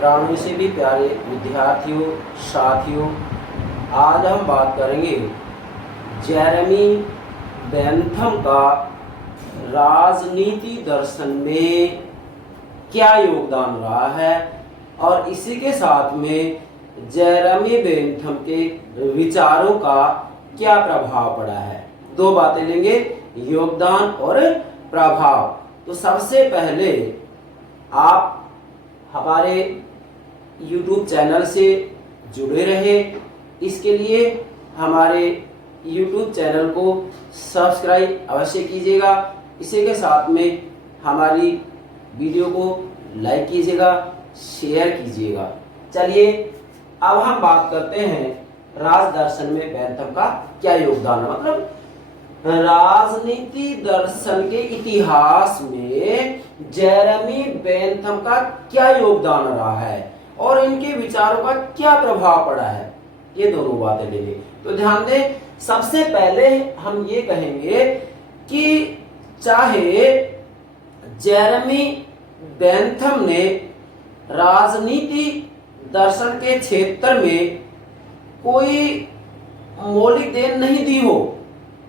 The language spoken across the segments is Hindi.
प्राणों से भी प्यारे विद्यार्थियों, साथियों, आज हम बात करेंगे जेरेमी बेंथम का राजनीति दर्शन में क्या योगदान रहा है और इसी के साथ में जेरेमी बेंथम के विचारों का क्या प्रभाव पड़ा है। दो बातें लेंगे, योगदान और प्रभाव। तो सबसे पहले आप हमारे YouTube चैनल से जुड़े रहे, इसके लिए हमारे YouTube चैनल को सब्सक्राइब अवश्य कीजिएगा। इसी के साथ में हमारी वीडियो को लाइक कीजिएगा, शेयर कीजिएगा। चलिए अब हम बात करते हैं राज दर्शन में बेंथम का क्या योगदान है। मतलब राजनीति दर्शन के इतिहास में जेरेमी बेंथम का क्या योगदान रहा है और इनके विचारों का क्या प्रभाव पड़ा है, ये दोनों बातें लेंगे। तो ध्यान दें, सबसे पहले हम ये कहेंगे कि चाहे जेरेमी बेंथम ने राजनीति दर्शन के क्षेत्र में कोई मौलिक देन नहीं दी हो,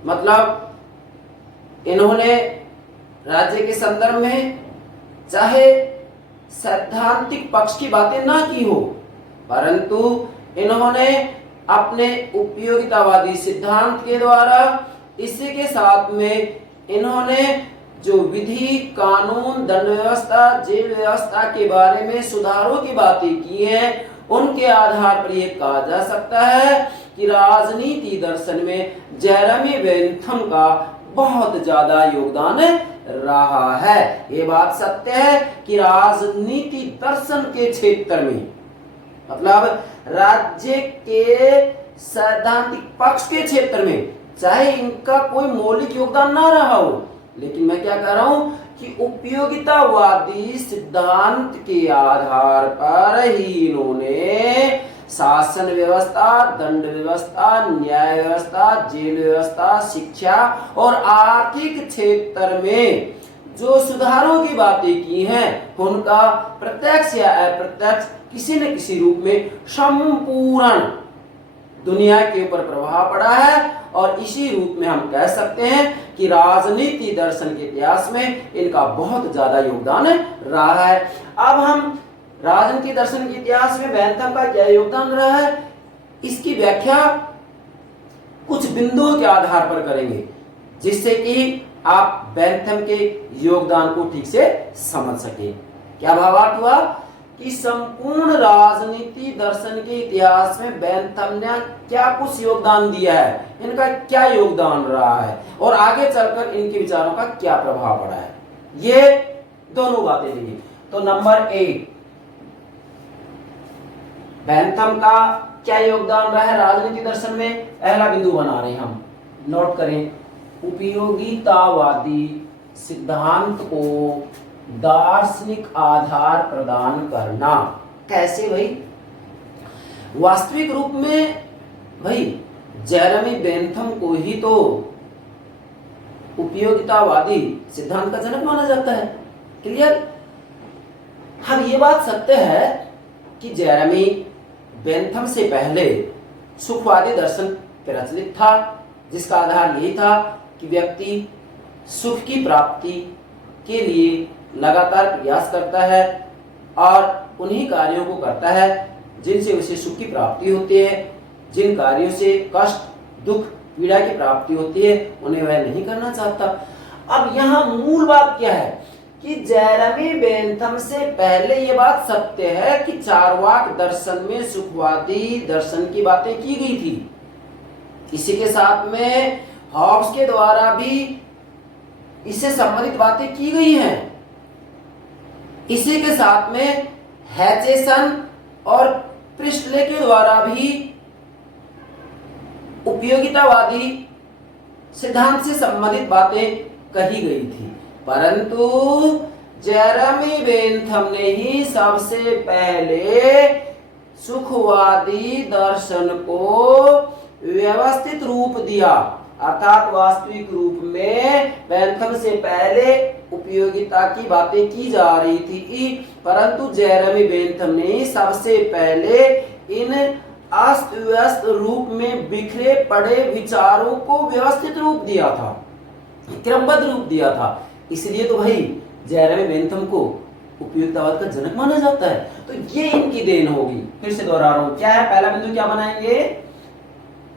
मतलब इन्होंने राज्य के संदर्भ में चाहे सैद्धांतिक पक्ष की बातें ना की हो, परंतु इन्होंने अपने उपयोगितावादी सिद्धांत के द्वारा, इसी के साथ में इन्होंने जो विधि, कानून, दंड व्यवस्था, जेल व्यवस्था के बारे में सुधारों की बातें की हैं, उनके आधार पर यह कहा जा सकता है कि राजनीति दर्शन में जेरेमी बेंथम का बहुत ज्यादा योगदान रहा है। ये बात सत्य है कि राजनीति दर्शन के क्षेत्र में, मतलब राज्य के सैद्धांतिक पक्ष के क्षेत्र में, चाहे इनका कोई मौलिक योगदान ना रहा हो, लेकिन मैं क्या कह रहा हूं कि उपयोगितावादी सिद्धांत के आधार पर ही इन्होंने शासन व्यवस्था, दंड व्यवस्था, न्याय व्यवस्था, जेल व्यवस्था, शिक्षा और आर्थिक क्षेत्र में जो सुधारों की बातें की हैं, उनका प्रत्यक्ष या अप्रत्यक्ष किसी न किसी रूप में संपूर्ण दुनिया के ऊपर प्रभाव पड़ा है। और इसी रूप में हम कह सकते हैं कि राजनीति दर्शन के इतिहास में इनका बहुत ज्यादा योगदान रहा है। अब हम राजनीति दर्शन के इतिहास में बेंथम का क्या योगदान रहा है, इसकी व्याख्या कुछ बिंदुओं के आधार पर करेंगे, जिससे कि आप बेंथम के योगदान को ठीक से समझ सके। क्या भावार्थ हुआ कि संपूर्ण राजनीति दर्शन के इतिहास में बेंथम ने क्या कुछ योगदान दिया है, इनका क्या योगदान रहा है और आगे चलकर इनके विचारों का क्या प्रभाव पड़ा है, ये दोनों बातें लेंगे। तो नंबर 1, बेंथम का क्या योगदान रहा है राजनीति दर्शन में, पहला बिंदु बना रहे हैं हम, नोट करें, उपयोगितावादी सिद्धांत को दार्शनिक आधार प्रदान करना। कैसे भाई? वास्तविक रूप में भाई जेरेमी बेंथम को ही तो उपयोगितावादी सिद्धांत का जनक माना जाता है। क्लियर? हम ये बात सत्य है कि जेरेमी बेंथम से पहले सुखवादी दर्शन प्रचलित था, जिसका आधार यही था कि व्यक्ति सुख की प्राप्ति के लिए लगातार प्रयास करता है और उन्हीं कार्यों को करता है जिनसे उसे सुख की प्राप्ति होती है। जिन कार्यों से कष्ट, दुख, पीड़ा की प्राप्ति होती है, उन्हें वह नहीं करना चाहता। अब यहाँ मूल बात क्या है कि जेरेमी बेंथम से पहले ये बात सत्य है कि चार्वाक दर्शन में सुखवादी दर्शन की बातें की गई थी। इसी के साथ में हॉब्स के द्वारा भी इससे संबंधित बातें की गई हैं। इसी के साथ में हैचेसन और प्रिस्टले के द्वारा भी उपयोगितावादी सिद्धांत से संबंधित बातें कही गई थी, परंतु जेरेमी बेंथम ने ही सबसे पहले सुखवादी दर्शन को व्यवस्थित रूप दिया। अर्थात वास्तविक रूप में बेंथम से पहले उपयोगिता की बातें की जा रही थी, परंतु जेरेमी बेंथम ने सबसे पहले इन अस्त व्यस्त रूप में बिखरे पड़े विचारों को व्यवस्थित रूप दिया था, क्रमबद्ध रूप दिया था। इसलिए तो भाई जेरेमी बेंथम को उपयोगितावाद का जनक माना जाता है। तो ये इनकी देन होगी। फिर से दोहरा रहा हूं, क्या है पहला बिंदु, क्या बनाएंगे?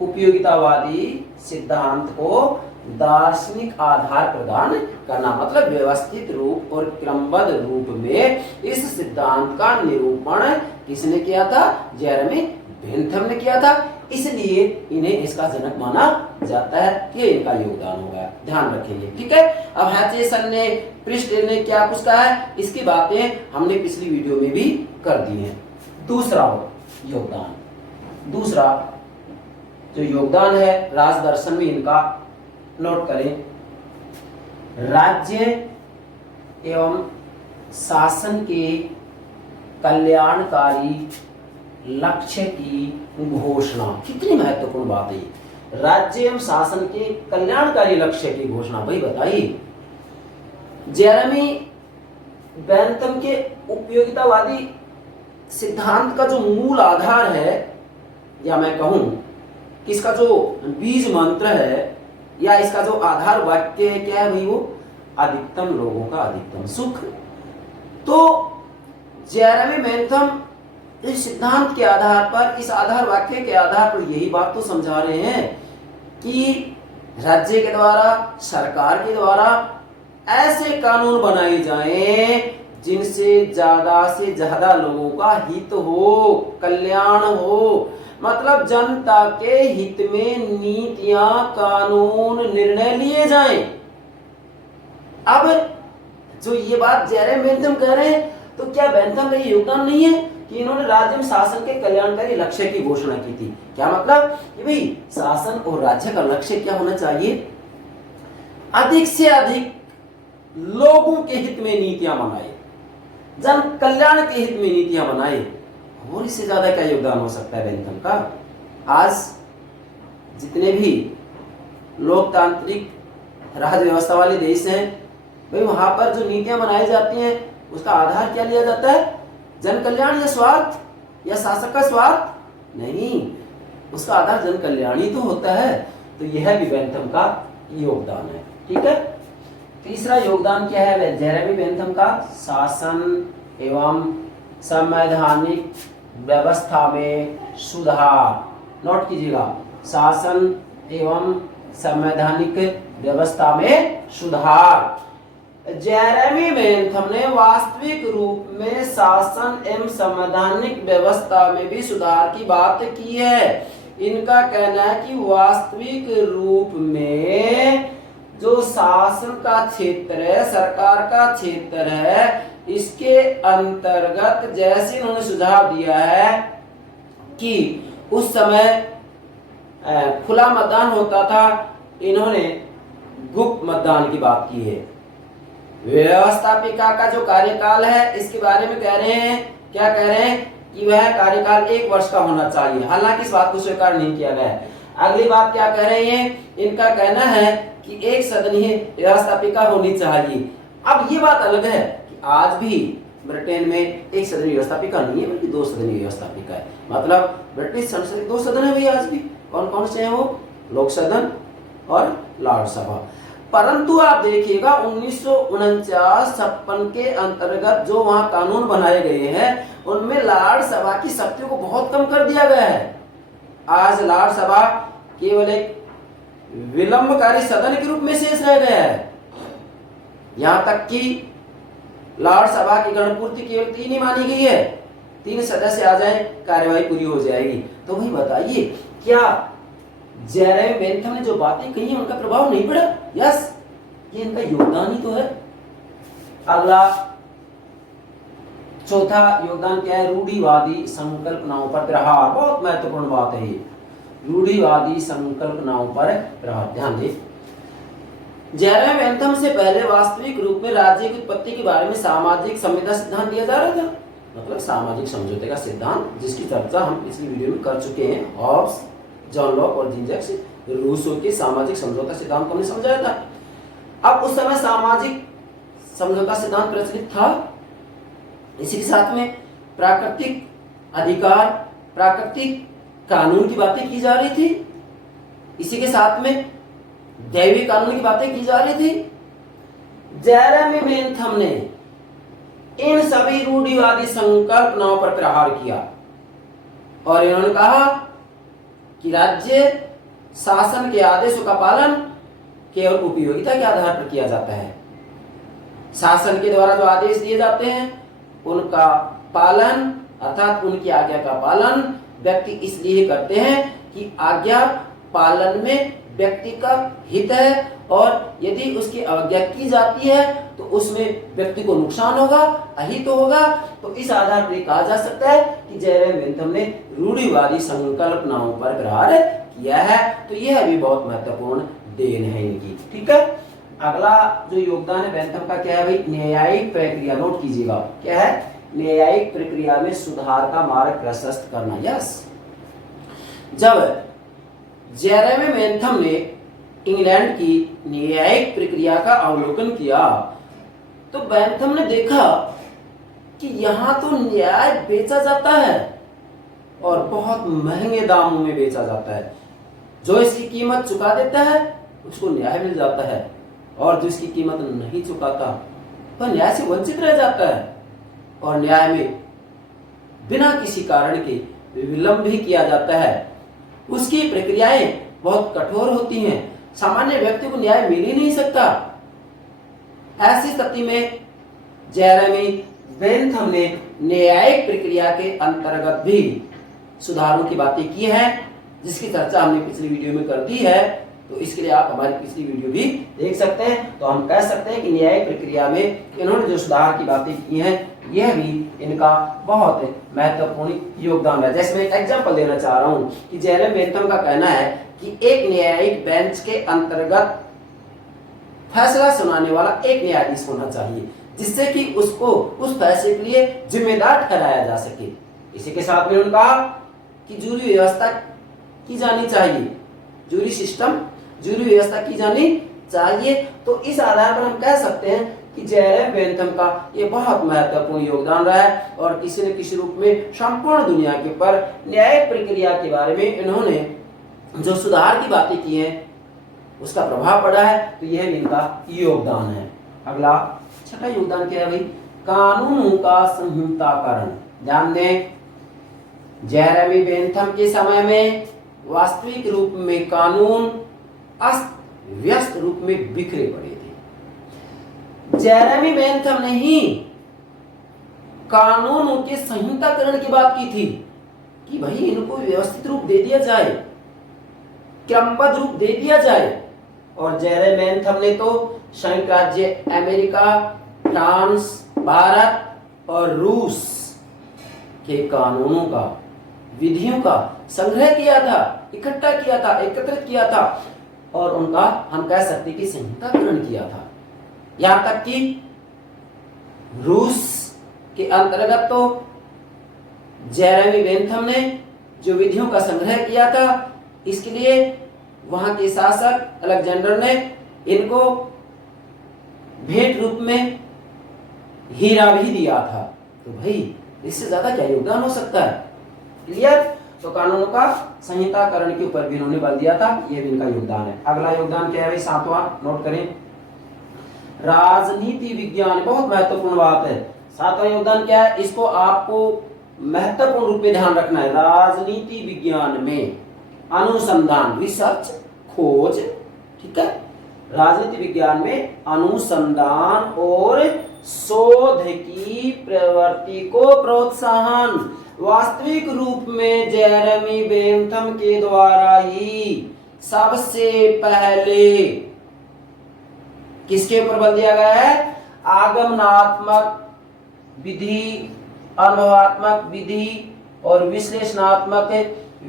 उपयोगितावादी सिद्धांत को दार्शनिक आधार प्रदान करना, मतलब व्यवस्थित रूप और क्रमबद्ध रूप में इस सिद्धांत का निरूपण किसने किया था? जेरेमी बेंथम ने किया था। इसलिए इन्हें इसका जनक माना जाता है। ये इनका योगदान हो गया, ध्यान रखेंगे, ठीक है। अब हैचेसन ने, प्रिस्ट ने क्या कुछ कहा है, इसकी बातें हमने पिछली वीडियो में भी कर दी हैं। दूसरा योगदान, दूसरा जो योगदान है राजदर्शन में इनका, नोट करें, राज्य एवं शासन के कल्याणकारी लक्ष्य की घोषणा। कितनी महत्वपूर्ण बात है, राज्य एवं शासन के कल्याणकारी लक्ष्य की घोषणा। भाई बताइए, जेरेमी बेंथम के उपयोगितावादी सिद्धांत का जो मूल आधार है, या मैं कहूं कि इसका जो बीज मंत्र है या इसका जो आधार वाक्य है, क्या है भाई? वो अधिकतम लोगों का अधिकतम सुख। तो जेरेमी बेंथम इस सिद्धांत के आधार पर, इस आधार वाक्य के आधार पर यही बात तो समझा रहे हैं कि राज्य के द्वारा, सरकार के द्वारा ऐसे कानून बनाए जाएं जिनसे ज्यादा से ज्यादा लोगों का हित हो, कल्याण हो, मतलब जनता के हित में नीतियां, कानून, निर्णय लिए जाएं। अब जो ये बात जेरेमी बेंथम कह रहे हैं, तो क्या बेंथम का योगदान नहीं है कि इन्होंने राज्य में शासन के कल्याणकारी लक्ष्य की घोषणा की थी? क्या मतलब कि भाई शासन और राज्य का लक्ष्य क्या होना चाहिए? अधिक से अधिक लोगों के हित में नीतियां बनाए, जन कल्याण के हित में नीतियां बनाए। और इससे ज्यादा क्या योगदान हो सकता है बेंथम का? आज जितने भी लोकतांत्रिक राज व्यवस्था वाले देश हैं, भाई वहां पर जो नीतियां बनाई जाती हैं उसका आधार क्या लिया जाता है? जन कल्याण या स्वार्थ, या शासक का स्वार्थ? नहीं, उसका आधार जन कल्याण ही तो होता है। तो यह भी बेंथम का योगदान है, ठीक है। तीसरा योगदान क्या है जेरेमी बेंथम का? शासन एवं संवैधानिक व्यवस्था में सुधार। नोट कीजिएगा, शासन एवं संवैधानिक व्यवस्था में सुधार। जेरेमी बेंथम ने वास्तविक रूप में शासन एवं संवैधानिक व्यवस्था में भी सुधार की बात की है। इनका कहना है कि वास्तविक रूप में जो शासन का क्षेत्र है, सरकार का क्षेत्र है, इसके अंतर्गत जैसे इन्होंने सुझाव दिया है कि उस समय खुला मतदान होता था, इन्होंने गुप्त मतदान की बात की है। व्यवस्थापिका का जो कार्यकाल है, इसके बारे में कह रहे हैं, क्या कह रहे हैं कि वह कार्यकाल 1 वर्ष का होना चाहिए। हालांकि इस बात को स्वीकार नहीं किया गया है। अगली बात क्या कह रहे हैं? इनका कहना है कि 1 सदनीय व्यवस्थापिका होनी चाहिए। अब ये बात अलग है कि आज भी ब्रिटेन में 1 सदनीय व्यवस्थापिका नहीं है, बल्कि 2 सदनीय व्यवस्थापिका है। मतलब ब्रिटिश संसद के 2 सदन है भी आज भी। कौन कौन से हैं वो? लोक सदन और लॉर्ड सभा। परंतु आप देखिएगा 1949-56 के अंतर्गत जो वहां कानून बनाए गए हैं, उनमें लॉर्ड सभा की शक्तियों को बहुत कम कर दिया गया है। आज लॉर्ड सभा केवल एक विलंबकारी सदन के रूप में शेष रह गया है। यहां तक कि लॉर्ड सभा की गणपूर्ति केवल 3 ही मानी गई है। 3 सदस्य आ जाए, कार्यवाही पूरी हो जाएगी। तो भाई बताइए, क्या जेरेमी बेंथम ने जो बातें कही हैं उनका प्रभाव नहीं पड़ा? यस, ये इनका योगदान ही तो है। अगला चौथा योगदान क्या है? रूढ़िवादी संकल्पनाओं पर प्रहार। बहुत महत्वपूर्ण बात है ये, रूढ़िवादी संकल्पनाओं पर प्रहार। ध्यान दें, जेरेमी बेंथम से पहले वास्तविक रूप में राज्य की उत्पत्ति के बारे में सामाजिक संविदा सिद्धांत दिया जा रहा था, मतलब सामाजिक समझौते का सिद्धांत, जिसकी चर्चा हम पिछली वीडियो में कर चुके हैं। हॉब्स, जॉन लॉक और जीन जैक्स रूसो के सामाजिक समझौता सिद्धांत को हमने समझाया था। अब उस समय सामाजिक समझौता सिद्धांत प्रचलित था। इसी के साथ में प्राकृतिक अधिकार, प्राकृतिक कानून की बातें की जा रही थी। इसी के साथ में दैविक कानून की बातें की जा रही थी। जेरेमी बेंथम ने इन सभी रूढ़िवादी संकल्पनाओं पर प्रहार किया और इन्होंने कहा कि राज्य शासन के आदेशों का पालन केवल उपयोगिता के आधार पर किया जाता है। शासन के द्वारा जो आदेश दिए जाते हैं उनका पालन अर्थात उनकी आज्ञा का पालन व्यक्ति इसलिए करते हैं कि आज्ञा पालन में व्यक्ति का हित है, और यदि उसकी अवज्ञा की जाती है तो उसमें व्यक्ति को नुकसान होगा, अहित होगा। तो इस आधार पर कहा जा सकता है कि जेरेमी बेंथम ने रूढ़िवादी संकल्पनाओं पर प्रहार किया है। तो यह भी बहुत महत्वपूर्ण देन है इनकी। ठीक है, अगला जो योगदान है बेंथम का क्या है भाई? न्यायिक प्रक्रिया। नोट कीजिएगा, क्या है? न्यायिक प्रक्रिया में सुधार का मार्ग प्रशस्त करना। यस, जब जेरेमी बेंथम ने इंग्लैंड की न्यायिक प्रक्रिया का अवलोकन किया तो बेंथम ने देखा कि यहाँ तो न्याय बेचा जाता है और बहुत महंगे दामों में बेचा जाता है। जो इसकी कीमत चुका देता है उसको न्याय मिल जाता है, और जो इसकी कीमत नहीं चुकाता वह न्याय से वंचित रह जाता है, और न्याय में बिना किसी कारण के विलंब भी किया जाता है। उसकी प्रक्रियाएं बहुत कठोर होती हैं, सामान्य व्यक्ति को न्याय मिल ही नहीं सकता। ऐसी स्थिति में जेरेमी बेंथम ने न्यायिक प्रक्रिया के अंतर्गत भी सुधारों की बातें की हैं, जिसकी चर्चा हमने पिछली वीडियो में कर दी है। तो इसके लिए आप हमारी पिछली वीडियो भी देख सकते हैं। तो हम कह सकते हैं कि न्यायिक प्रक्रिया में इन्होंने जो सुधार की बातें की हैं यह भी इनका बहुत महत्वपूर्ण योगदान है। जैसे मैं एक एग्जांपल देना चाह रहा हूं कि जेरेमी बेंथम का कहना है कि एक न्यायिक बेंच के अंतर्गत फैसला सुनाने वाला एक न्यायाधीश होना चाहिए, जिससे कि उसको उस फैसले के लिए जिम्मेदार ठहराया जा सके। इसी के साथ में उन्होंने कहा कि जूरी व्यवस्था की जानी चाहिए, जूरी सिस्टम, जूरी व्यवस्था की जानी चाहिए। तो इस आधार पर हम कह सकते हैं कि जेरेमी बेंथम का ये बहुत महत्वपूर्ण योगदान रहा है, और किसी न किसी रूप में संपूर्ण दुनिया के ऊपर न्यायिक प्रक्रिया के बारे में इन्होंने जो सुधार की बातें की हैं उसका प्रभाव पड़ा है। तो यह भी इनका योगदान है। अगला छठा योगदान क्या है भाई? कानूनों का संहिताकरण। ध्यान दें, जेरेमी बेंथम के समय में वास्तविक रूप में कानून अस्त व्यस्त रूप में बिखरे पड़े थे। जेरेमी बेंथम ने ही कानूनों के संहिताकरण की बात की थी कि भाई इनको व्यवस्थित रूप दे दिया जाए, क्रमबद्ध रूप दे दिया जाए। और जेरेमी बेंथम ने तो संयुक्त राज्य अमेरिका, फ्रांस, भारत और रूस के कानूनों का, विधियों का संग्रह किया था, इकट्ठा किया था, एकत्रित किया था, और उनका हम कह सकते कि संहिताकरण किया था। यहां तक कि रूस के अंतर्गत तो जेरेमी बेंथम ने जो विधियों का संग्रह किया था, इसके लिए वहां के शासक अलेक्जेंडर ने इनको भेंट रूप में हीरा भी दिया था। तो भाई इससे ज्यादा क्या योगदान हो सकता है? क्लियर? तो कानूनों का संहिताकरण के ऊपर भी इन्होंने बल दिया था, यह भी इनका योगदान है। अगला योगदान क्या है भाई? सातवां, नोट करें, राजनीति विज्ञान। बहुत महत्वपूर्ण बात है। सातवां योगदान क्या है? इसको आपको महत्वपूर्ण रूप में ध्यान रखना है। राजनीति विज्ञान में अनुसंधान, रिसर्च, खोज, ठीक है, राजनीति विज्ञान में अनुसंधान और शोध की प्रवृत्ति को प्रोत्साहन वास्तविक रूप में जेरेमी बेंथम के द्वारा ही सबसे पहले किसके ऊपर बल दिया गया है? आगमनात्मक विधि, अनुभवात्मक विधि और विश्लेषणात्मक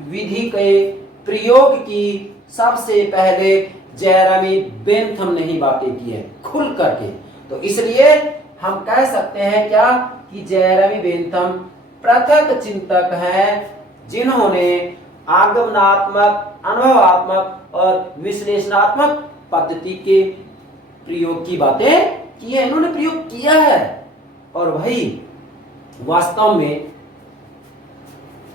विधि के प्रयोग की सबसे पहले जेरेमी बेंथम ने ही बातें की है, खुल करके। तो इसलिए हम कह सकते हैं क्या कि जेरेमी बेंथम पृथक चिंतक हैं, जिन्होंने आगमनात्मक, अनुभवात्मक और विश्लेषणात्मक पद्धति के प्रयोग की बातें की है, इन्होंने प्रयोग किया है। और भाई वास्तव में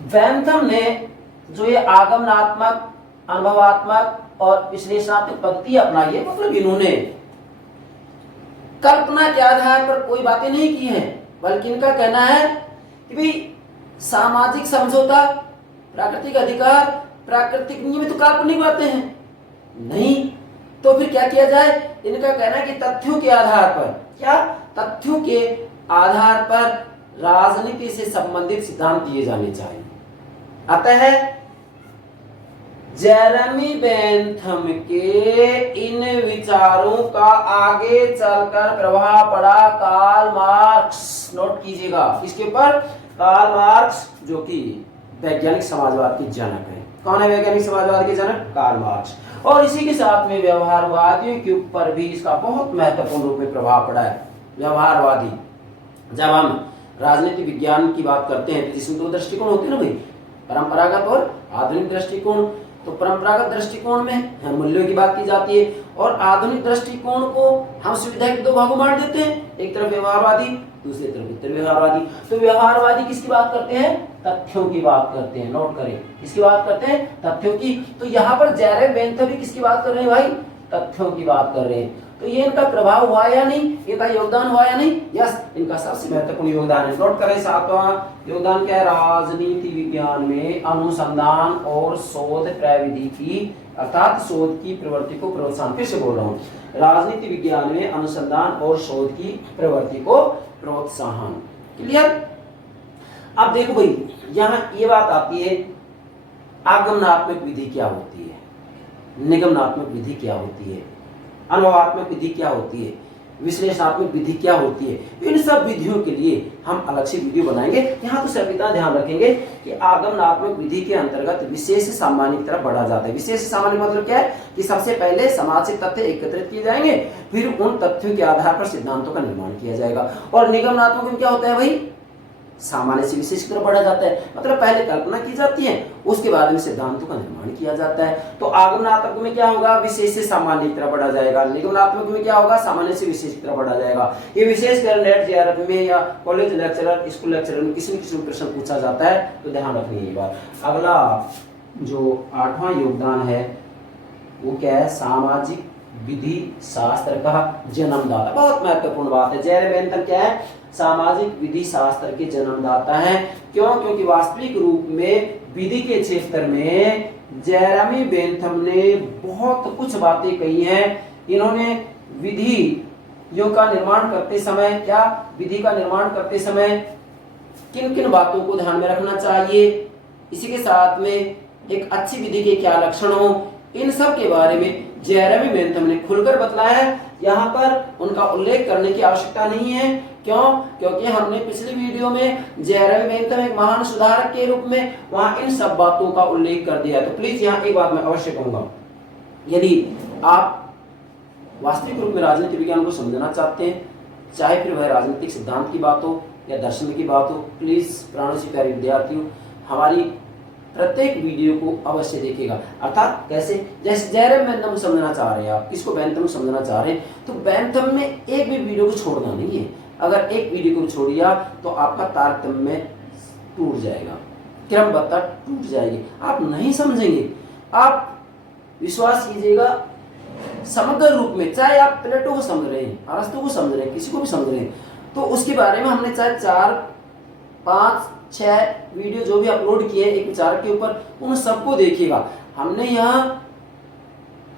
बेंथम ने जो ये आगमनात्मक, अनुभवात्मक और विश्लेषणात्मक पद्धति अपनाई है, मतलब इन्होंने कल्पना के आधार पर कोई बातें नहीं की हैं, बल्कि इनका कहना है कि भाई सामाजिक समझौता, प्राकृतिक अधिकार, प्राकृतिक नियम तो काल्पनिक बातें हैं नहीं, तो फिर क्या किया जाए? इनका कहना है कि तथ्यों के आधार पर, क्या तथ्यों के आधार पर राजनीति से संबंधित सिद्धांत दिए जाने चाहिए। अतः जेरेमी बेंथम के इन विचारों का आगे चलकर प्रभाव पड़ा कार्ल मार्क्स, नोट कीजिएगा इसके ऊपर, कार्ल मार्क्स जो कि वैज्ञानिक समाजवाद के जनक हैं। कौन है वैज्ञानिक समाजवाद के जनक? Karl Marx. और इसी के साथ में व्यवहारवादियों के ऊपर भी इसका बहुत महत्वपूर्ण रूप में प्रभाव पड़ा है। व्यवहारवादी, जब हम राजनीति विज्ञान की बात करते हैं तो जिसमें दो दृष्टिकोण होते हैं ना भाई, परंपरागत और आधुनिक दृष्टिकोण। तो परंपरागत दृष्टिकोण में मूल्यों की बात की जाती है और आधुनिक दृष्टिकोण को हम सुविधा के दो भागों में बांट देते हैं, एक तरफ व्यवहारवादी, दूसरी तरफ उत्तर व्यवहारवादी। तो व्यवहारवादी किसकी बात करते हैं? तथ्यों की बात करते हैं, नोट करें, किसकी बात करते हैं? तथ्यों की। तो यहाँ पर जेरेमी बेंथम भी किसकी बात कर रहे हैं भाई? तथ्यों की बात कर रहे हैं। तो ये इनका प्रभाव हुआ या नहीं, इनका योगदान हुआ या नहीं? यस, इनका सबसे महत्वपूर्ण योगदान है। नोट करें, सातवां योगदान क्या है? राजनीति विज्ञान में अनुसंधान और शोध प्रविधि की, अर्थात शोध की प्रवृत्ति को प्रोत्साहन। फिर से बोल रहा हूँ, राजनीति विज्ञान में अनुसंधान और शोध की प्रवृत्ति को प्रोत्साहन। क्लियर? अब देखो भाई, यहाँ ये बात आती है, आगमनात्मक विधि क्या होती है, निगमनात्मक विधि क्या होती है, अनुभवात्मक विधि क्या होती है, विश्लेषणात्मक विधि क्या होती है। इन सब विधियों के लिए हम अलग से वीडियो बनाएंगे। यहाँ तो सिर्फ इतना ध्यान रखेंगे कि आगमनात्मक विधि के अंतर्गत विशेष से सामान्य की तरफ बढ़ा जाता है। विशेष से सामान्य मतलब क्या है कि सबसे पहले समाज से तथ्य एकत्रित किए जाएंगे, फिर उन तथ्यों के आधार पर सिद्धांतों का निर्माण किया जाएगा। और निगमनात्मक में क्या होता है भाई? सामान्य से विशेष की तरफ बढ़ा जाता है, मतलब पहले कल्पना की जाती है, उसके बाद में सिद्धांतों का निर्माण किया जाता है। तो आगमनात्मक में क्या होगा? विशेष से सामान्य की तरफ बढ़ा जाएगा। निगमनात्मक में क्या होगा? सामान्य से विशेष की तरफ बढ़ा जाएगा। ये विशेषकर नेट जीआरएफ में या कॉलेज लेक्चरर, स्कूल लेक्चरर में किसी न किसी प्रश्न पूछा जाता है, तो ध्यान रखनी ये बात। अगला जो आठवां योगदान है वो क्या है? सामाजिक विधि शास्त्र का जन्मदाता। बहुत महत्वपूर्ण बात है। जेरेमी बेंथम क्या है? सामाजिक विधि शास्त्र के जन्मदाता हैं। क्यों? क्योंकि वास्तविक रूप में विधि के क्षेत्र में जेरेमी बेंथम ने बहुत कुछ बातें कही हैं। इन्होंने विधियों का निर्माण करते समय, क्या विधि का निर्माण करते समय किन किन बातों को ध्यान में रखना चाहिए, इसी के साथ में एक अच्छी विधि के क्या लक्षण हो, इन सब के बारे में जेरेमी बेंथम ने खुलकर बतलाया है। यहाँ पर उनका उल्लेख करने की आवश्यकता नहीं है। क्यों? क्योंकि हमने पिछली वीडियो में जेरेमी बेंथम एक महान सुधारक के रूप में वहां इन सब बातों का उल्लेख कर दिया। तो प्लीज यहाँ एक बात मैं अवश्य कहूंगा, यदि आप वास्तविक रूप में राजनीति विज्ञान को समझना चाहते हैं, चाहे फिर वह राजनीतिक सिद्धांत की बात हो या दर्शन की बात हो, प्लीज प्राणों से प्यारे विद्यार्थियों, हमारी प्रत्येक वीडियो को अवश्य देखिएगा। अर्थात कैसे? जैसे जेरेमी बेंथम समझना चाह रहे हैं आप, किसको? बेंथम समझना चाह रहे हैं, तो बेंथम में एक भी वीडियो को छोड़ना नहीं है। अगर एक वीडियो को छोड़ दिया तो आपका तारतम्य टूट जाएगा, क्रमबद्धता टूट जाएगी, आप नहीं समझेंगे। आप विश्वास कीजिएगा, समग्र रूप में, चाहे आप प्लेटो को समझ रहे हैं, अरस्तु को समझ रहे हैं, किसी को भी समझ रहे हैं, तो उसके बारे में हमने चाहे 4, 5, 6 वीडियो जो भी अपलोड किए एक विचार के ऊपर, उन सबको देखिएगा। हमने यहाँ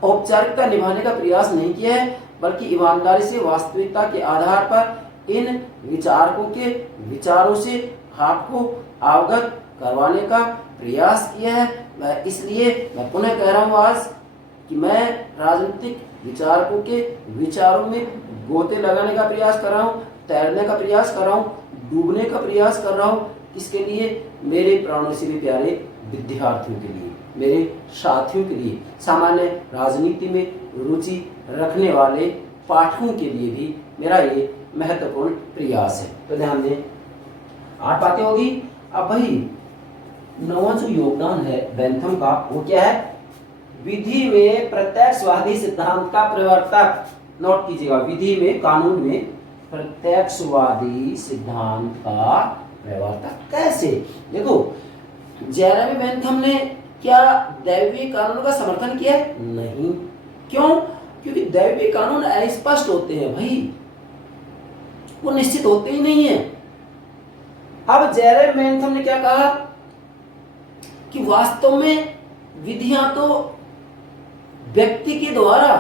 औपचारिकता निभाने का प्रयास नहीं किया है, बल्कि ईमानदारी से वास्तविकता के आधार पर इन विचारकों के विचारों से आपको अवगत करवाने का प्रयास किया है। इसलिए मैं पुनः कह रहा हूँ आज कि मैं राजनीतिक विचारकों के विचारों में गोते लगाने का प्रयास कर रहा हूँ, तैरने का प्रयास कर रहा हूँ, डूबने का प्रयास कर रहा हूँ। किसके लिए? मेरे प्राणों से भी प्यारे विद्यार्थियों के लिए, मेरे साथियों के लिए, सामान्य राजनीति में रुचि रखने वाले पाठकों के लिए भी मेरा ये महत्वपूर्ण प्रयास है। तो ध्यान दें, 8 बातें होगी। अब भाई नौवां जो योगदान है बेंथम का वो क्या है? विधि में प्रत्यक्षवादी सिद्धांत का प्रवर्तक। नोट कीजिएगा, विधि में, कानून में प्रत्यक्षवादी सिद्धांत का प्रवर्तक। कैसे? देखो, जेरेमी बेंथम ने क्या दैवीय कानून का समर्थन किया है? नहीं। क्यों? क्योंकि दैवीय कानून अस्पष्ट होते हैं भाई, वो निश्चित होते ही नहीं है। अब जेरेमी बेंथम ने क्या कहा कि वास्तव में विधियां तो व्यक्ति के द्वारा,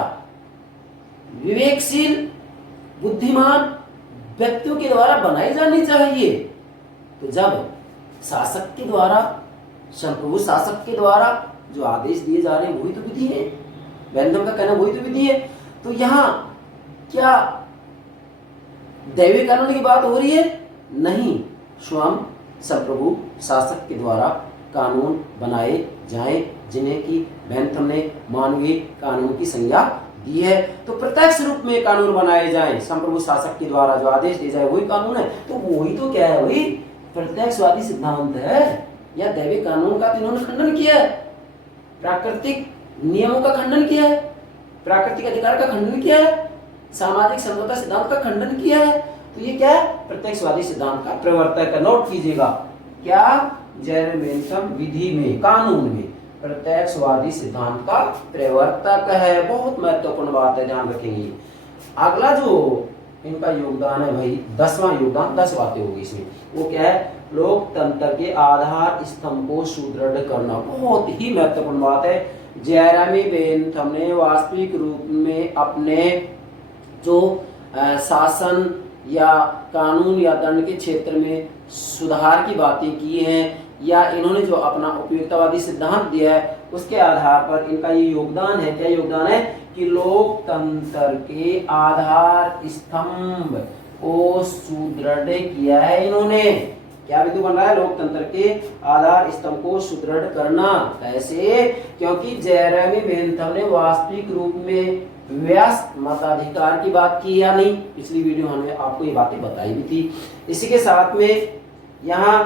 विवेकशील बुद्धिमान व्यक्तियों के द्वारा बनाई जानी चाहिए। तो जब शासक के द्वारा, संप्रभु शासक के द्वारा जो आदेश दिए जा रहे हैं वही तो विधि है। बेंथम का कहना वही तो विधि है। तो यहाँ क्या दैविक कानून की बात हो रही है? नहीं, स्वयं संप्रभु शासक के द्वारा कानून बनाए जाएं, जिन्हें कि बेंथम ने मानवीय कानून की संज्ञा दी है। तो प्रत्यक्ष रूप में कानून बनाए जाएं, संप्रभु शासक के द्वारा जो आदेश दिए जाए वही कानून है। तो वही तो क्या है भाई? प्रत्यक्षवादी सिद्धांत है। या दैविक कानून का इन्होंने खंडन किया है, प्राकृतिक नियमों का खंडन किया है, प्राकृतिक अधिकार का खंडन किया है, सामाजिक समझौता सिद्धांत का खंडन किया है। तो ये क्या है? प्रत्यक्षवादी सिद्धांत का प्रवर्तक है। नोट कीजिएगा, क्या? जेरेमी बेंथम विधि में, कानून में प्रत्यक्षवादी सिद्धांत का प्रवर्तक है। बहुत महत्वपूर्ण बात है, ध्यान रखेंगे। अगला जो इनका योगदान है भाई, 10वां योगदान, 10 बातें होगी इसमें। वो क्या है? लोकतंत्र के आधार स्तंभ को सुदृढ़ करना। बहुत ही महत्वपूर्ण बात है। जेरेमी बेंथम ने वास्तविक रूप में अपने जो शासन या कानून या दंड के क्षेत्र में सुधार की बातें की हैं, या इन्होंने जो अपना उपयुक्तवादी सिद्धांत दिया है, उसके आधार पर इनका ये योगदान है। क्या योगदान है? कि लोकतंत्र के आधार स्तंभ को सुदृढ़ किया है इन्होंने। क्या बिंदु बन रहा है? लोकतंत्र के आधार स्तंभ को सुदृढ़ करना। कैसे? क्योंकि जेरेमी बेंथम ने वास्तविक रूप में व्यस्त मताधिकार की बात की या नहीं? पिछली वीडियो हमने आपको ये बातें बताई भी थी। इसी के साथ में यहाँ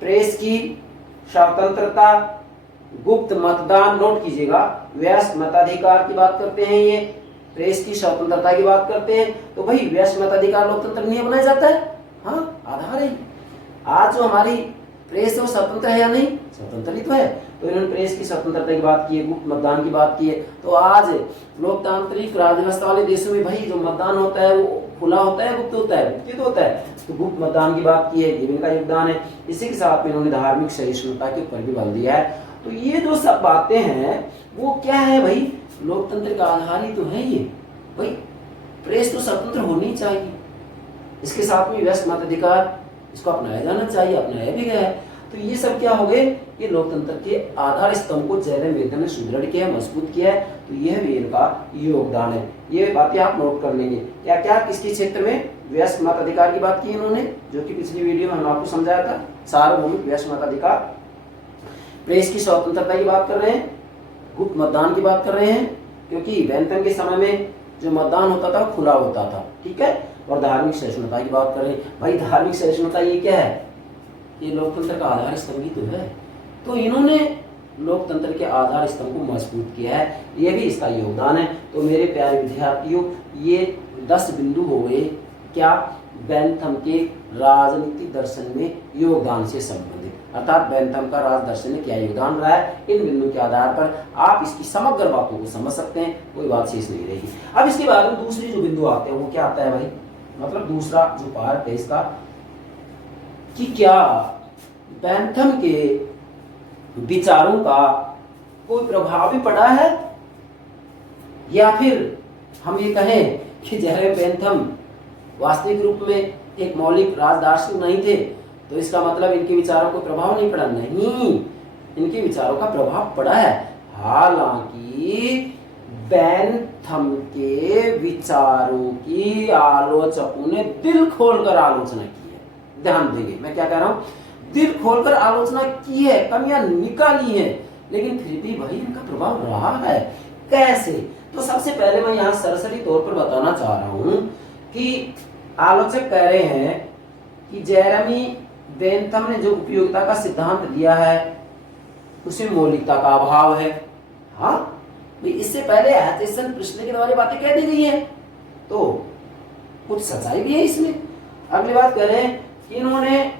प्रेस की स्वतंत्रता, गुप्त मतदान, नोट कीजिएगा, व्यस्त मताधिकार की बात करते हैं, ये प्रेस की स्वतंत्रता की बात करते हैं। तो भाई व्यस्त मताधिकार लोकतंत्र नहीं बनाया जाता है? हाँ, आधार है। आज जो हमारी प्रेस वो स्वतंत्र है या नहीं? स्वतंत्र ही तो है। तो इन्होंने प्रेस की स्वतंत्रता की बात की है, गुप्त मतदान की बात की है। तो आज लोकतांत्रिक राज्यव्यवस्था वाले देशों में भाई जो मतदान होता है वो खुला होता है, गुप्त होता है? गुप्त होता है। तो गुप्त मतदान की बात की है, ये इनका योगदान है। इसी के साथ में इन्होंने धार्मिक सहिष्णुता के ऊपर भी बल दिया है। तो ये जो सब बातें हैं वो क्या है भाई? लोकतंत्र का आधार ही तो है ये भाई। प्रेस तो स्वतंत्र होनी चाहिए। इसके साथ में व्यस्त मताधिकार, इसको अपनाया जाना चाहिए, अपनाया भी गया है। तो ये सब क्या हो गए? ये लोकतंत्र के आधार स्तंभ को जेरेमी बेंथम ने सुदृढ़ किया, मजबूत किया है। तो यह भी इनका योगदान है। ये बातें आप नोट कर लेंगे। क्या क्या किसके क्षेत्र में? व्यस्त मताधिकार की बात की इन्होंने, जो कि पिछली वीडियो में हम आपको समझाया था, सार्वभौमिक व्यस्त मताधिकार। प्रेस की स्वतंत्रता की बात कर रहे हैं, गुप्त मतदान की बात कर रहे हैं, क्योंकि बेंथम के समय में जो मतदान होता था वो खुला होता था, ठीक है। और धार्मिक सहिष्णुता की बात कर रहे हैं। भाई धार्मिक सहिष्णुता ये क्या है? ये लोकतंत्र का आधार स्तंभ ही तो है। तो इन्होंने लोकतंत्र के आधार स्तंभ को मजबूत किया है, ये भी इसका योगदान है। तो मेरे प्यारे विद्यार्थियों, ये 10 बिंदु हो गए क्या? बेंथम के राजनीतिक दर्शन में योगदान से संबंधित, अर्थात बेंथम का राज दर्शन में क्या योगदान रहा है, इन बिंदुओं के आधार पर आप इसकी समग्र बातों को समझ सकते हैं, कोई बात शेष नहीं रहेगी। अब इसके बाद में दूसरी जो बिंदु आते हैं वो क्या आता है भाई? मतलब दूसरा जो पार्ट है इसका, कि क्या बेंथम के विचारों का कोई प्रभाव भी पड़ा है, या फिर हम ये कहें कि जेरेमी बेंथम वास्तविक रूप में एक मौलिक राजदार्शनिक नहीं थे, तो इसका मतलब इनके विचारों को प्रभाव नहीं पड़ा? नहीं, इनके विचारों का प्रभाव पड़ा है। हालांकि बेंथम के विचारों की आलोचकों ने दिल खोलकर आलोचना की है। ध्यान देंगे मैं क्या कह रहा हूं, दिल खोलकर आलोचना की है, कमियां निकाली है, लेकिन फिर भी भाई इनका प्रभाव रहा है। कैसे? तो सबसे पहले मैं यहाँ सरसरी तौर पर बताना चाह रहा हूं कि आलोचक कह रहे हैं कि जेरेमी बेंथम ने जो उपयोगिता का सिद्धांत दिया है उसमें मौलिकता का अभाव है। हाँ भाई, इससे पहले एचेसन प्रिस्टले के द्वारा बातें कह दी गई है, तो कुछ सच्चाई भी है इसमें। अगली बात करें कि इन्होंने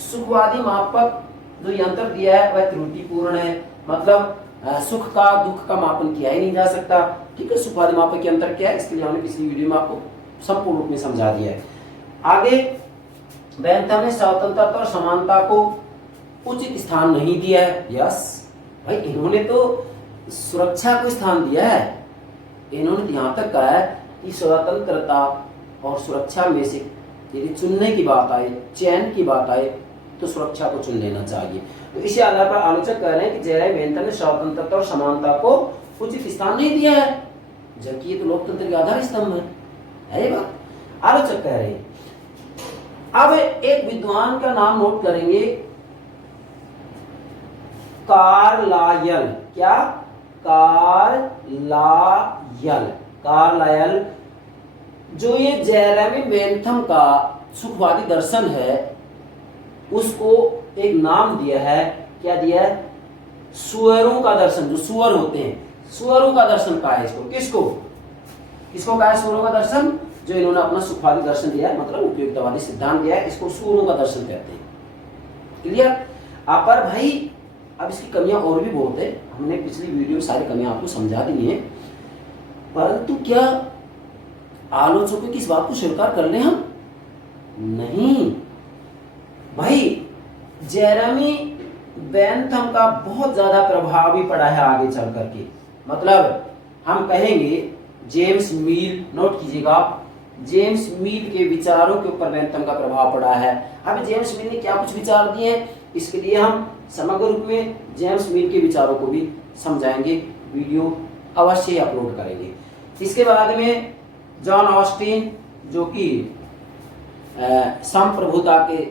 सुखवादी मापक जो यंत्र दिया है वह त्रुटिपूर्ण है, मतलब सुख का दुख का मापन किया ही नहीं जा सकता। ठीक है, सुखवादी मापक के अंतर क्या है इसके लिए हमने पिछली वीडियो में आपको संपूर्ण रूप में समझा दिया है। आगे बेंथम ने स्वतंत्रता और समानता को उचित स्थान नहीं दिया है। यस भाई, इन्होंने तो सुरक्षा को स्थान दिया है। इन्होंने यहां तक कहा है कि स्वतंत्रता और सुरक्षा में से यदि चुनने की बात आए, चयन की बात आए, तो सुरक्षा को चुन लेना चाहिए। तो इसी आधार पर आलोचक कह रहे हैं कि जेरेमी बेंथम ने स्वतंत्रता और समानता को उचित स्थान नहीं दिया है, जबकि ये तो लोकतंत्र के आधार स्तंभ है ये बात आलोचक कह रहे हैं। अब एक विद्वान का नाम नोट करेंगे, कार्लायल। क्या? कार्लायल जो ये जेरेमी बेंथम का सुखवादी दर्शन है उसको एक नाम दिया है। क्या दिया है? सुअरों का दर्शन। जो सुअर होते हैं, सुअरों का दर्शन कहा है इसको। किसको कहा है सुअरों का दर्शन? जो इन्होंने अपना सुखवादी दर्शन दिया है, मतलब उपयोगितावादी सिद्धांत दिया है, इसको सुअरों का दर्शन कहते हैं। क्लियर? पर भाई अब इसकी कमियां और भी बहुत है, हमने पिछली वीडियो में सारी कमियां आपको समझा दी है, परंतु क्या आलोचकों की इस बात को स्वीकार कर लें हम? नहीं भाई, जेरेमी बेंथम का बहुत ज्यादा प्रभाव भी पड़ा है आगे चल करके। मतलब हम कहेंगे जेम्स मील, नोट कीजिएगा, जेम्स मील के विचारों के ऊपर बेंथम का प्रभाव पड़ा है। अब जेम्स मील ने क्या कुछ विचार दिए हैं, इसके लिए हम समग्र रूप में जेम्स मील के विचारों को भी समझाएंगे, वीडियो अवश्य ही अपलोड करेंगे। इसके बाद में जॉन ऑस्टिन, जो कि संप्रभुता के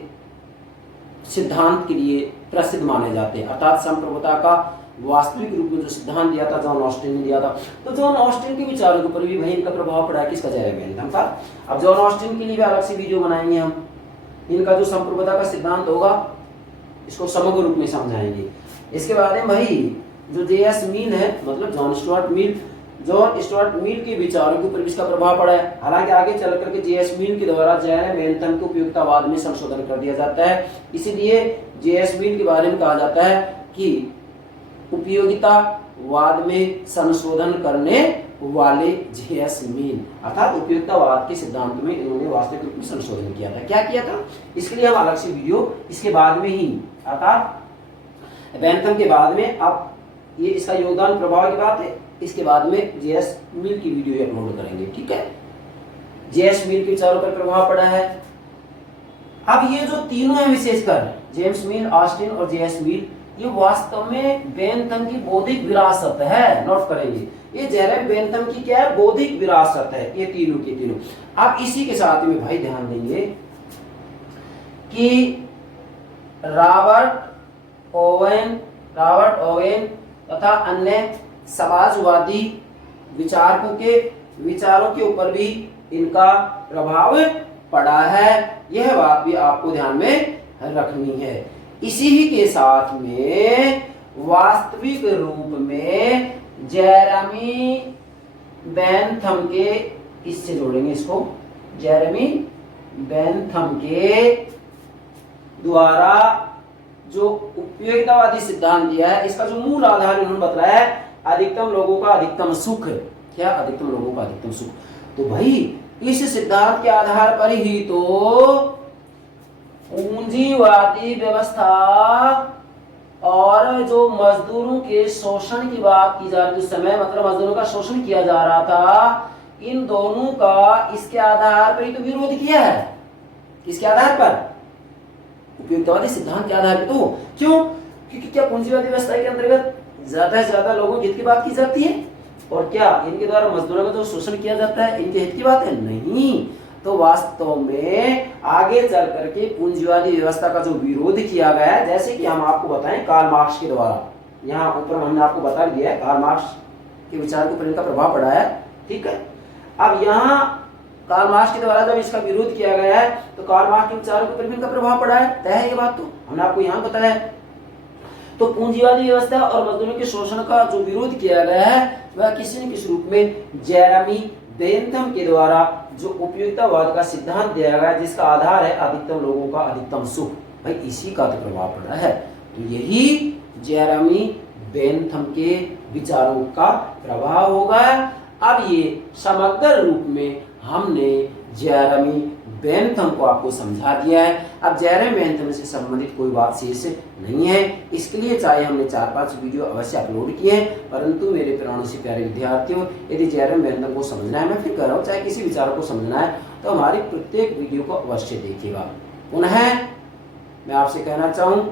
सिद्धांत के लिए प्रसिद्ध माने जाते हैं, अर्थात संप्रभुता का वास्तविक रूप में जो सिद्धांत दिया था जॉन ऑस्टिन ने दिया था। तो जॉन ऑस्टिन के विचारों के ऊपर भी भाई इनका प्रभाव पड़ा है। किसका? जेरेमी बेंथम का। अब जॉन ऑस्टिन के लिए भी अलग से वीडियो बनाएंगे हम। इनका जो संप्रभुता का सिद्धांत होगा इसको समग्र रूप में समझाएंगे। इसके बाद में भाई जो जेएस मील है, मतलब जॉन स्टुअर्ट मिल के विचारों के ऊपर भी इसका प्रभाव पड़ा है। हालांकि आगे चल करके जेएस मिल के द्वारा जेरेमी बेंथम के उपयोगितावाद में संशोधन कर दिया जाता है। इसीलिए जेएस मिल के बारे में कहा जाता है कि उपयोगितावाद में संशोधन करने वाले जेएस मिल, अर्थात उपयोगितावाद के सिद्धांत में इन्होंने वास्तविक रूप में संशोधन किया था। क्या किया था? इसके लिए हम अलग से वीडियो इसके बाद में ही, अर्थात बेंथम के बाद में, अब ये इसका योगदान प्रभाव की बात है, इसके बाद में जेएस मिल की वीडियो अपलोड करेंगे। ठीक है, जेएस मिल के विचारों पर प्रभाव पड़ा है। अब ये जो तीनों है विशेषकर जेम्स मिल, ऑस्टिन और जेएस मिल, ये वास्तव में बेंथम की बौद्धिक विरासत है। नोट करेंगे, ये जेरेमी बेंथम की क्या है? बौद्धिक विरासत है, ये तीनों के तीनों। अब इसी के साथ में भाई ध्यान देंगे कि रॉबर्ट ओवेन तथा अन्य समाजवादी विचारकों के विचारों के ऊपर भी इनका प्रभाव पड़ा है। यह बात भी आपको ध्यान में रखनी है। इसी ही के साथ में वास्तविक रूप में जेरेमी बेंथम के, इससे जोड़ेंगे इसको, जेरेमी बेंथम के द्वारा जो उपयोगितावादी सिद्धांत दिया है, इसका जो मूल आधार उन्होंने बताया है अधिकतम लोगों का अधिकतम सुख। क्या? अधिकतम लोगों का अधिकतम सुख। तो भाई इस सिद्धांत के आधार पर ही तो पूंजीवादी व्यवस्था और जो मजदूरों के शोषण की बात की जा रही उस समय, मतलब मजदूरों का शोषण किया जा रहा था, इन दोनों का इसके आधार पर ही तो विरोध किया है। किसके आधार पर? उपयोगितावादी सिद्धांत के आधार पर। तो क्यों? क्योंकि क्या पूंजीवादी व्यवस्था के अंतर्गत ज्यादा से ज्यादा लोगों के हित की बात की जाती है, और क्या इनके द्वारा मजदूरों का जो शोषण किया जाता है इनके हित की बात है? नहीं। तो वास्तव में आगे चल करके पूंजीवादी व्यवस्था का जो विरोध किया गया है, जैसे कि हम आपको बताएं कार्ल मार्क्स के द्वारा, यहाँ ऊपर हमने आपको बता दिया है कार्ल मार्क्स के विचार के ऊपर इनका प्रभाव पड़ा है। ठीक है, अब यहाँ कार्ल मार्क्स के द्वारा जब इसका विरोध किया गया है तो कार्ल मार्क्स के विचारों के ऊपर भी इनका प्रभाव पड़ा है, तय है ये बात, तो हमने आपको यहाँ बताया है। तो पूंजीवादी व्यवस्था और मजदूरों के शोषण का जो विरोध किया गया है वह किसी न किसी रूप में जेरेमी बेंथम के द्वारा जो उपयोगितावाद का सिद्धांत दिया गया, जिसका आधार है अधिकतम लोगों का अधिकतम सुख, भाई इसी का तो प्रभाव पड़ा है। तो यही जेरेमी बेंथम के विचारों का प्रभाव होगा। अब ये समग्र रूप में हमने जेरेमी बेंथम को आपको समझा दिया है। अब जेरेमी बेंथम से संबंधित कोई बात शेष नहीं है, इसके लिए चाहे हमने 4-5 वीडियो अवश्य अपलोड किए हैं, परंतु मेरे प्राणों से प्यारे विद्यार्थियों, यदि जेरेमी बेंथम को समझना है, मैं फिर कह रहा हूँ, चाहे किसी विचार को समझना है तो हमारी प्रत्येक वीडियो को अवश्य देखिएगा। पुनः मैं आपसे कहना चाहूँ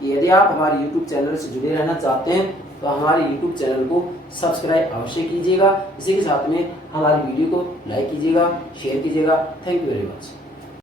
कि यदि आप हमारे YouTube चैनल से जुड़े रहना चाहते हैं तो हमारे YouTube चैनल को सब्सक्राइब अवश्य कीजिएगा। इसी के साथ में हमारी वीडियो को लाइक कीजिएगा, शेयर कीजिएगा। Thank you very much.